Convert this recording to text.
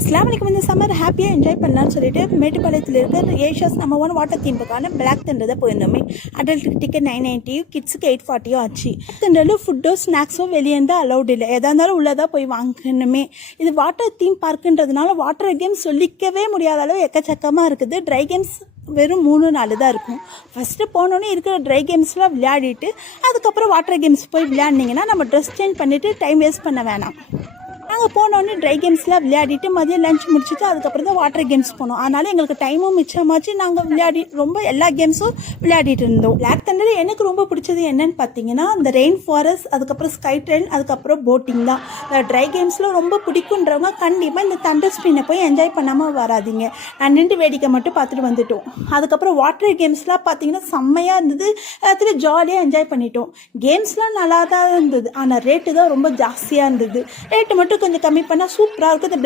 அஸ்ஸலாமு அலைக்கும். இந்த சம்மர் ஹாப்பியாக என்ஜாய் பண்ணலான்னு சொல்லிட்டு மேட்டுப்பாளையத்தில் இருக்க ஏஷியாஸ் நம்பர் 1 வாட்டர் தீம் பார்க்கான பிளாக் தண்டர் தான் போயிருந்தோமே. அடல்ட்டுக்கு டிக்கெட் 990, கிட்ஸுக்கு 840 ஆச்சு. தண்டரில் ஃபுட்டோ ஸ்நாக்ஸோ வெளியே இருந்தால் அலௌட் இல்லை, எதாக இருந்தாலும் உள்ளதாக போய் வாங்கணுமே. இது வாட்டர் தீம் பார்க்குன்றதுனால வாட்டர் கேம்ஸ் சொல்லிக்கவே முடியாத அளவு எக்கச்சக்கமாக இருக்குது. ட்ரை கேம்ஸ் வெறும் 3-4 தான் இருக்கும். ஃபஸ்ட்டு போனோன்னே இருக்கிற ட்ரை கேம்ஸ்லாம் விளையாடிட்டு அதுக்கப்புறம் வாட்டர் கேம்ஸ் போய் விளையாடினீங்கன்னா நம்ம ட்ரெஸ் சேஞ்ச் பண்ணிவிட்டு டைம் வேஸ்ட் பண்ண வேணாம். நாங்கள் போனோடனே ட்ரை கேம்ஸ்லாம் விளையாடிட்டு மதியம் லஞ்ச் முடிச்சுட்டு அதுக்கப்புறம் தான் வாட்டர் கேம்ஸ் போனோம். அதனால் எங்களுக்கு டைமும் மிச்சமாச்சு. நாங்கள் ரொம்ப எல்லா கேம்ஸும் விளையாடிட்டு இருந்தோம். பிளாக் தண்டர் எனக்கு ரொம்ப பிடிச்சது என்னன்னு பார்த்தீங்கன்னா அந்த ரெயின் ஃபாரஸ்ட், அதுக்கப்புறம் ஸ்கை ட்ரெயின், அதுக்கப்புறம் போட்டிங் தான். ட்ரை கேம்ஸில் ரொம்ப பிடிக்குன்றவங்க கண்டிப்பாக இந்த தண்டர் ஸ்பின்னை போய் என்ஜாய் பண்ணாமல் வராதிங்க. நான் நின்று வேடிக்கை மட்டும் பார்த்துட்டு வந்துட்டோம். அதுக்கப்புறம் வாட்டர் கேம்ஸ்லாம் பார்த்தீங்கன்னா செம்மையாக இருந்தது. எல்லாத்துலேயும் ஜாலியாக என்ஜாய் பண்ணிட்டோம். கேம்ஸ்லாம் நல்லா தான் இருந்தது, ஆனால் ரேட்டு தான் ரொம்ப ஜாஸ்தியாக இருந்தது. ரேட்டு மட்டும் கொஞ்சம் கம்மி பண்ணால் சூப்பராக இருக்குது.